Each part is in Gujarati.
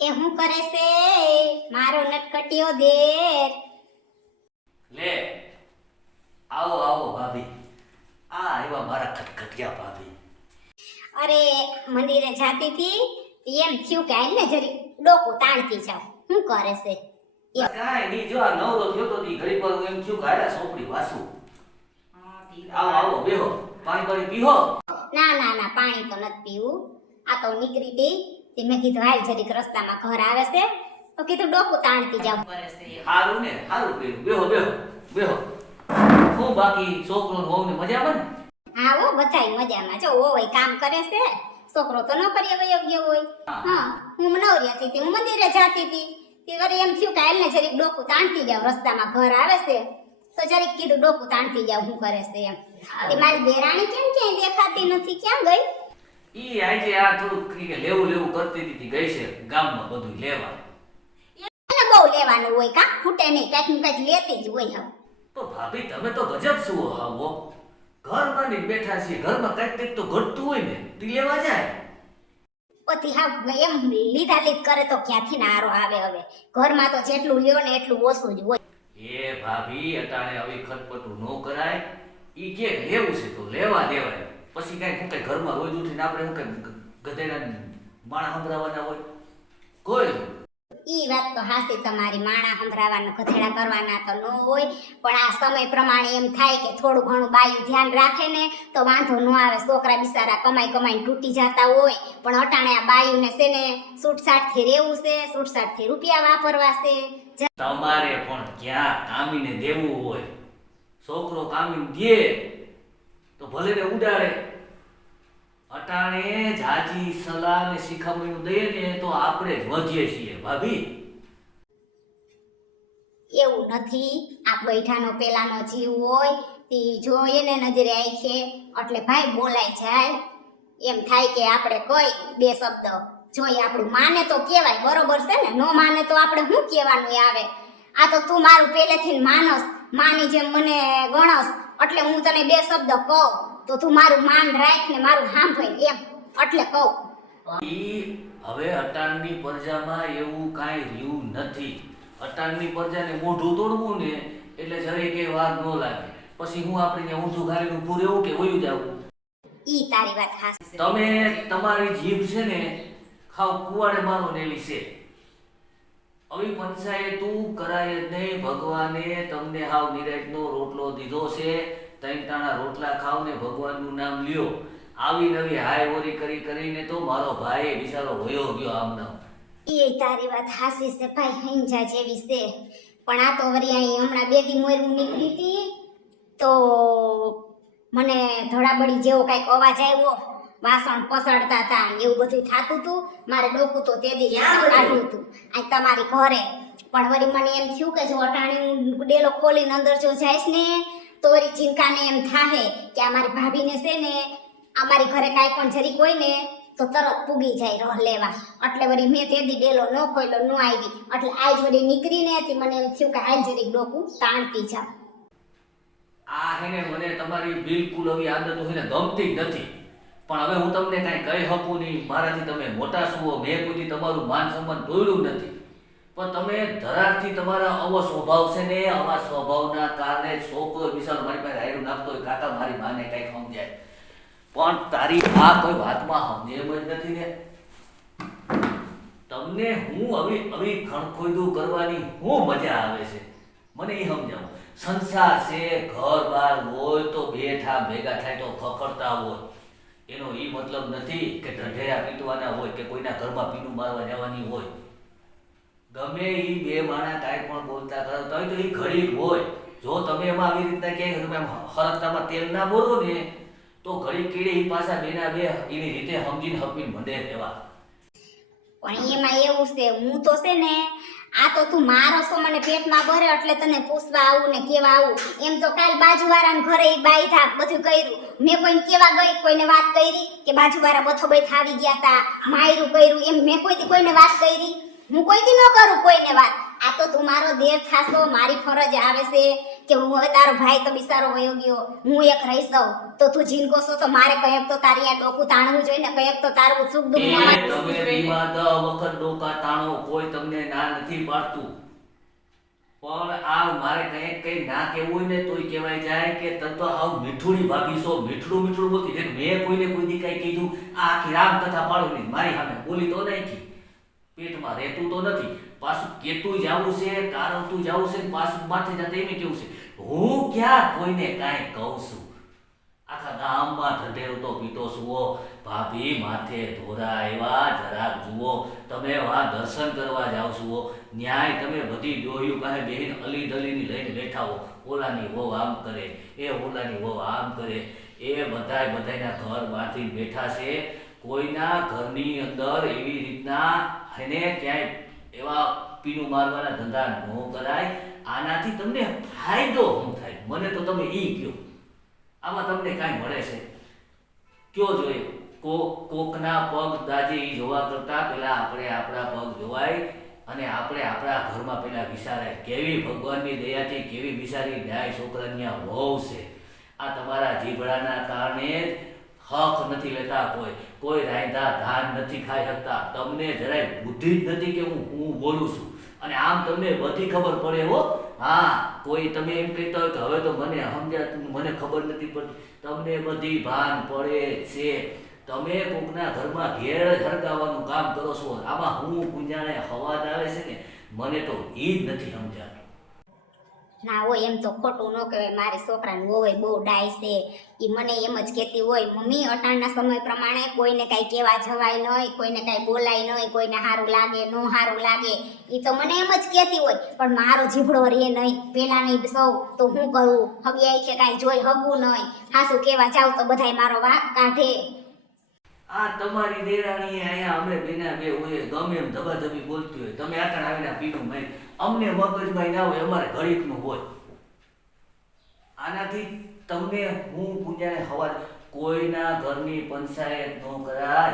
એ હું કરે છે? મારો નટકટિયો દેર લે આવો આવો ભાભી. આ આવ્યા મારા ખટખટિયા ભાભી. અરે મંદિરે જાતી હતી એમ થયું કે આઈને જરી ડોકું તાણતી જાવ શું કરે છે? એ કાંઈ નહીં જો આ નવરો થયો તો ઈ ઘડી પર એમ થયું કે આયા સોપડી વાસુ. આવો આવો બેહો. પાણી પાણી પીહો. ના ના ના પાણી તો નથી પીવું. આ તો નીકળી હતી. તે મેં કીધું હાલ જરીક રસ્તામાં ઘર આવે છે. તો કીધું ડોકું તાણતી જાવ હારું ને હારું કર્યું. બેહો બેહો બેહો. હું બાકી છોકરો ને વહુ ને મજામાં ને? હા હો બધાય મજામાં. જો હોય કામ કરે છે છોકરો તો નોકરી હવે યોગ્ય હોય. હા. હું નવરી હતી હું મંદિરે જાતી હતી તે વળી એમ થયું કે હાલ ને જરીક ડોકું તાણતી જાવ રસ્તામાં ઘર આવે છે. તો જરીક કીધું ડોકું તાણતી જાવ હું કરે છે? એમ. મારી દેરાણી કેમ ક્યાંય દેખાતી નથી? ક્યાં ગઈ? ઈ આજે આ થોડુંક ઈ કે લેવું લેવું કરતી હતી ગઈ છે ગામમાં બધું લેવા. એને બહુ લેવાનું હોય કાં? ખૂટે નહીં કાંઈક ને કાંઈક લેતી જ હોય હવે. તો ભાભી તમે તો ગજબ શું આવો. ઘરમાં માંડી બેઠા છીએ ઘરમાં કંઈક કંઈક તો ઘટતું હોય ને તું લેવા જાય. પછી હા એમ લીધા લીધ કરે તો ક્યાંથી નારો આવે હવે? ઘરમાં તો જેટલું લ્યો ને એટલું ઓછું જ હોય. એ ભાભી અટાણે આવી ખટપટું ન કરાય. ઈ કે લેવું છે તો લેવા દેવાય. પછી કાંઈ હું કઈ ઘરમાં રોજ ઉઠીને આપણે હું કઈ ગધેડા માણા સંભળાવવાના હોય? કોઈ. ઈ વાત તો હાસી તમારી માણા સંભળાવાના ગધેડા કરવાના તો ન હોય. પણ આ સમય પ્રમાણે એમ થાય કે થોડું ઘણું બાયું ધ્યાન રાખે ને તો વાંધો ન આવે. છોકરા બિચારા કમાઈ કમાઈને તૂટી જતા હોય. પણ અટાણે આ બાયુને છે ને છૂટછાટથી રહેવું છે છૂટછાટથી રૂપિયા વાપરવા છે. તમારે પણ ક્યાં કામીને દેવું હોય? છોકરો કામીને દે. તો ભલે ને ઉડાડે. અટાણે જાજી સલાહ ને શિખામણીનું દઈએ ને તો આપણે વધીએ છીએ. ભાભી? એવું નથી. આ બૈઠાનો પેલાનો જીવ હોય, તે જો એને નજરે આંખે. એટલે ભાઈ બોલાય જાય. એમ થાય કે આપણે કોઈ બે શબ્દ જોઈએ. આપણું માને તો કહેવાય, બરોબર છે ને? નો માને તો આપણે શું કહેવાનું આવે? આ તો તું મારું પહેલેથી માનસ. માની જેમ મને ગણસ. એટલે હું તને બે શબ્દ કહું તો તું મારું માન રાખ ને મારું સાંભળ એમ. એટલે કહું. ઈ હવે અટાણની પ્રજામાં એવું કાંઈ રહ્યું નથી. અટાણની પ્રજાને મોઢું તોડવું ને એટલે જરાય કે વાર ન લાગે. પછી હું આપણે ત્યાં ઊંધું ગાડીને ઊભું રહેવું કે વયું જાવું ઈ તારી વાત ખાસ તમે તમારી જીભ છે ને ખાવ કુવાડે મારો નેલી છે આવી પંચાયતું કરાય નહીં, ભગવાને તમને હાવ નિરાજનો રોટલો દીધો છે. ત્રણ તાણા રોટલા ખાવ ને ભગવાનનું નામ લ્યો. આવી નવી હાય વરી કરી કરીને તો મારો ભાઈ બિચારો હોયો ગયો આમનામ એ તારી વાત હાસી છે ભાઈ, હંજા જેવી છે. પણ આ તો વરી અહીં હમણાં બે દી મોરું નીકળી હતી. તો મને ધડાબડી જેવો કાંઈક અવાજ આવ્યો. વાસણ પસડતા હતા ને એવું બધું થતું હતું મારે ડોકું તો તે દી કાઢ્યું હતું. આ તમારી ઘરે. પણ વળી મને એમ થયું કે જો અટાણી હું ડેલો ખોલીને અંદર જો જઈશ ને તો વળી ચિંકાને એમ થાહે કે આ મારી ભાભીને છે ને અમારી ઘરે કાંઈ પણ જરી કોઈ ને તો તરત પૂગી જાય રહ લેવા. એટલે વળી મેં તે દી ડેલો ન ખોલ્યો ન આવી. એટલે આજ વળી નીકળીને હતી મને એમ થયું કે હાલ જરીક ડોકું તાણતી જાઉં. આ હેને મને તમારી બિલકુલ આવી આદત હોય ને ગમતી જ નથી. પણ હવે હું તમને કાંઈ કહી શકું નહીં, મારાથી તમે મોટા છો, મેં કોઈથી તમારું માન સન્માન તોડ્યું નથી. પણ તમે ધરારથી તમારા આવો સ્વભાવ છે ને, આવા સ્વભાવના કારણે છોકરો વિશાલ મારી પાસે રાયડું નાખતો હોય, કાકા મારી માને કંઈક સમજાય. પણ તારી આ કોઈ વાતમાં સમજે જ નથી ને. તમને હું આવી આવી ખણખોઈદું કરવાની હું મજા આવે છે. મને એ સમજાવો. સંસાર છે, ઘર બાર હોય તો બેઠા ભેગા થાય તો ખખડતા હોય. એનો એ મતલબ નથી કે ઢંઢેરા પીટવાના હોય કે કોઈના ઘરમાં પીનું મારવા જવાની હોય. ગમે એ બે માણા કાંઈ પણ બોલતા કરતા તો એ ઘડીક હોય. જો તમે એમાં આવી રીતના ક્યાંય તમે હરકતામાં તેલ ના બોલો ને, તો ઘડી કીડે એ પાછા બેના બે એની રીતે સમજીને હપીને મંડે રહેવા. પણ એમાં એવું છે, હું તો છે ને આ તો તું મારો છો, મને પેટમાં ભરે એટલે તને પૂછવા આવું ને કેવા આવું. એમ તો કાલ બાજુવાળાને ઘરે ઈ બાઈ થા, બધું કર્યું. મેં કોઈને કેવા ગઈ, કોઈને વાત કરી કે બાજુવાળા બથો બઈ થાવી ગયા તા, માયરું કર્યું એમ. મેં કોઈથી કોઈને વાત કરી? હું કોઈથી ન કરું કોઈને વાત? આ તો તું મારો દેર થાશો, મારી ફરજ આવે છે. કે હું હવે તારો ભાઈ તો બિસારો વયો ગયો હું એક રહી. સૌ તો તું જીનકો છો તો મારે કયક તો તારી આ ડોકું તાણવું જોઈએ ને કયક તો તારું સુખ દુઃખ તમે વિવાદ વખત ડોકા તાણો કોઈ તમને ના નથી પાડતું. પણ આ મારે કંઈક કંઈ ના હોય ને તોય કહેવાય જાય કે તને તો હાવ મીઠુડી ભાભી છો મીઠડું મીઠડું બોલતી. એટલે મેં કોઈને કોઈ દી કઈ કીધું આ આખી રામકથા પાડો નહીં. મારી સામે બોલી તો નાખી. પેટમાં રહેતું તો નથી. પાછું કેતું જાવું છે કારવતું જાવું છે પાછું માથે જતા એમ કેવું છે. હું ક્યાં કોઈને કાંઈ કહું છું? આખા ગામમાં ઢંઢેરતો પીતો સુવો ભાભી માથે ધોરા આવ્યા જરાક જુઓ. તમે વા દર્શન કરવા જાઓ છો ન્યાય તમે બધી ડોહ્યું પાસે બેહીન અલી દલીની લઈને બેઠા હો. ઓલાની વહુ આમ કરે, એ ઓલાની વહુ આમ કરે. એ બધાય બધાયના ઘર બાંધી બેઠા છે. કોઈના ઘરની અંદર એવી રીતના એને ક્યાંય એવા પીનું મારવાના ધંધા ન કરાય. આનાથી તમને ફાયદો શું થાય? મને તો તમે ઈ કયો આમાં તમને કાંઈ મળે છે? કયો જોઈએ કો, કોકના પગ દાજે એ જોવા કરતા પેલા આપણે આપણા પગ જોવાય અને આપણે આપણા ઘરમાં પેલા વિચારાય કેવી ભગવાનની દયાથી, કેવી વિચારી ન્યાય છોકરાની વહુ છે આ તમારા જીભડાના કારણે જ હક નથી લેતા કોઈ. કોઈ રાયદા ધાન નથી ખાઈ શકતા. તમને જરાય બુદ્ધિ જ નથી કે હું હું બોલું છું. અને આમ તમને બધી ખબર પડે હો. હા, કોઈ તમે એમ કહેતા હોય કે હવે તો મને સમજાતું મને ખબર નથી પડતી. તમને બધી ભાન પડે છે. તમે કોકના ઘરમાં ઘેર જ કામ કરો છો. આમાં હું ગુંજાણે હવાજ આવે છે ને, મને તો એ જ નથી સમજાતું. ના હોય એમ તો ખોટું ન કહેવાય. મારી છોકરાને હોય, બહુ ડાય છે. એ મને એમ જ કહેતી હોય, મમ્મી, અટાણના સમય પ્રમાણે કોઈને કાંઈ કહેવા જવાય નહીં કોઈને કાંઈ બોલાય નહીં કોઈને સારું લાગે, ન સારું લાગે. એ તો મને એમ જ કહેતી હોય, પણ મારો જીભડો રે નહીં પેલાની સૌ તો હું કરું? હગી કે કાંઈ જોઈ હગવું નહીં હાસું કહેવા જાવ તો બધાય મારો વાક કાઢે. આ તમારી દેરાણી અહીંયા અમે બેના બે હોય, ગમે એમ ધબાધબી બોલતી હોય. તમે આટણ આવીને પીનું ભાઈ અમને મગજમાં ના હોય, અમારે ઘડીકનું હોય. આનાથી તમને હું પૂજાને હવા કોઈના ઘરની પંચાયત ન કરાય.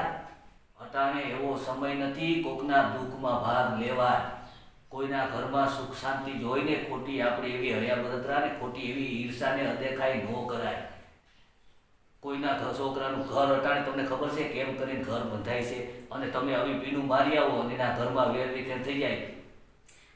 અટાણે એવો સમય નથી, કોકના દુઃખમાં ભાગ લેવાય. કોઈના ઘરમાં સુખ શાંતિ જોઈને ખોટી આપણી એવી હળિયા ને ખોટી એવી ઈર્ષાને અદેખાઈ ન કરાય. કોઈના ઘર છોકરાનું ઘર અટાણે તમને ખબર છે? કેમ કરીને ઘર બંધાય છે? અને તમે આવી પીનું મારી આવો અને એના ઘરમાં વેર વિખેર થઈ જાય.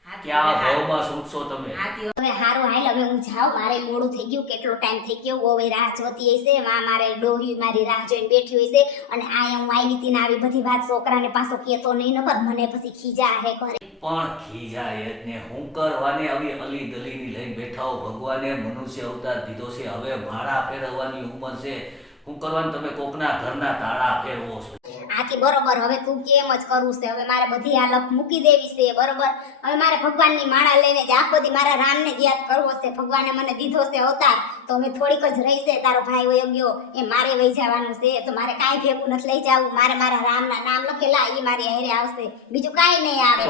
ક્યાં ભાવમાં છૂટશો તમે. હવે હારું હાલ હવે હું જાઉં. મારે મોડું થઈ ગયું કેટલો ટાઈમ થઈ ગયો? બહુ રાહ જોતી હશે. માં મારે ડોહી મારી રાહ જોઈને બેઠી હોય અને આ હું આવી હતી ને આવી બધી વાત છોકરાને પાછો કહેતો નહીં નકર મને પછી ખીજા હે ઘરે. પણ ખીજા હું કરવાને આવી અલી દલીની લઈને બેઠા હો ભગવાને મનુષ્ય અવતાર દીધો છે. હવે માળા ફેરવવાની ઉંમર છે. હું કરવાનું તમે કોકના ઘરના તાળા ફેરવો છો. આથી બરોબર હવે તું કેમ જ કરવું છે? હવે મારે બધી આ લપ મૂકી દેવી છે બરોબર? હવે મારે ભગવાનની માળા લઈને જ આ બધી મારા રામને જ યાદ કરવો છે. ભગવાને મને દીધો છે અવતાર. તો હવે થોડીક જ રહેશે તારો ભાઈ વયો ગયો એ મારે વહી જવાનું છે. તો મારે કાંઈ ભેગું નથી લઈ જવું. મારે મારા રામના નામ લખેલા એ મારી હેરે આવશે. બીજું કાંઈ નહીં આવે.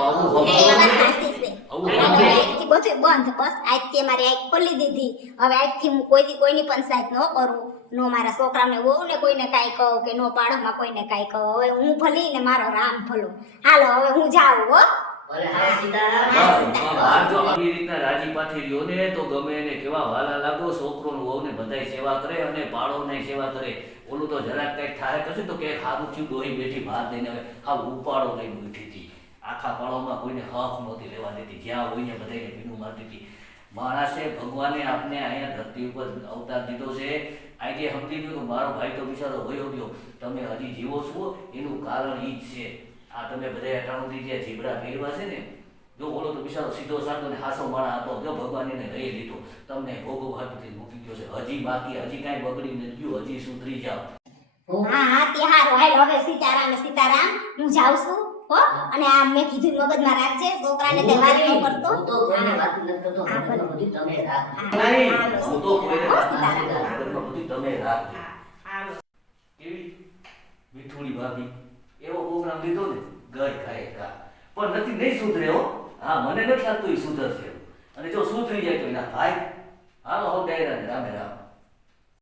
બધું બંધ. બસ આજથી મારી આંખ ખોલી દીધી. હવે આજથી હું કોઈ દી કોઈની પંચાયત ન કરું. નો મારા છોકરાને વહુ ને કોઈને કાંઈ કહું કે નો પાડોમાં કોઈને કાંઈ કહું. હવે હું ભલી ને મારો રામ ભલો. હાલો હવે હું જાઉં હો. ભલે હા સીતારામ. બસ, બસ, આ જો આવી રીતના રાજીપાથી રહ્યો ને તો ગમે એને કેવા વાલા લાગો છોકરોનું વહુને બધાય સેવા કરે અને પાડોને સેવા કરે. ઓલું તો જરાક કંઈક થાય કશું તો કે હારું થયું દોહી બેઠી બહાર દઈને હવે ઉપાડો લઈને બેઠી હતી આખા પાડોમાં કોઈને હક નહોતી લેવા દેતી. જ્યાં હોય ને બધાને પીનું મારતી હતી માણસે ભગવાને આપને અહીંયા ધરતી ઉપર અવતાર દીધો છે. આજે સમજી ગયો કે મારો ભાઈ તો બિચારો વયો ગયો. તમે હજી જીવો છો? એનું કારણ એ જ છે. આ તમે બધા અટાણુંથી જે જીબડા ફેરવા છે ને, જો બોલો તો બિચારો સીધો સાધો ને હાસો માણા હતો જો ભગવાન એને લઈ લીધો, તમને ભોગો હાથથી મૂકી ગયો છે. હજી બાકી, હજી કાંઈ બગડી નથી. ગયું હજી સુધરી જાઓ. હા હા, તે હવે સીતારામ સીતારામ, હું જાઉં છું. હો અને આ મેં કીધું મગજમાં રાખજે છોકરાને તે વાત ન કરતો હું તો કોઈને વાત નથી કરતો હા. મને બધું તમે રાખ નહીં હું તો કોઈને વાત સીતારામ. કરતો. બધું તમે રાખજો. કેવી? મીઠુડી ભાભી. એવો પ્રોગ્રામ દીધો ને ગઈ ખાય કા પણ નથી નહીં સુધરે હો. હા મને નથી લાગતું એ સુધરશે અને જો સુધરી જાય તો એના ભાઈ. હાલો હો ડાયરા રામે રામ.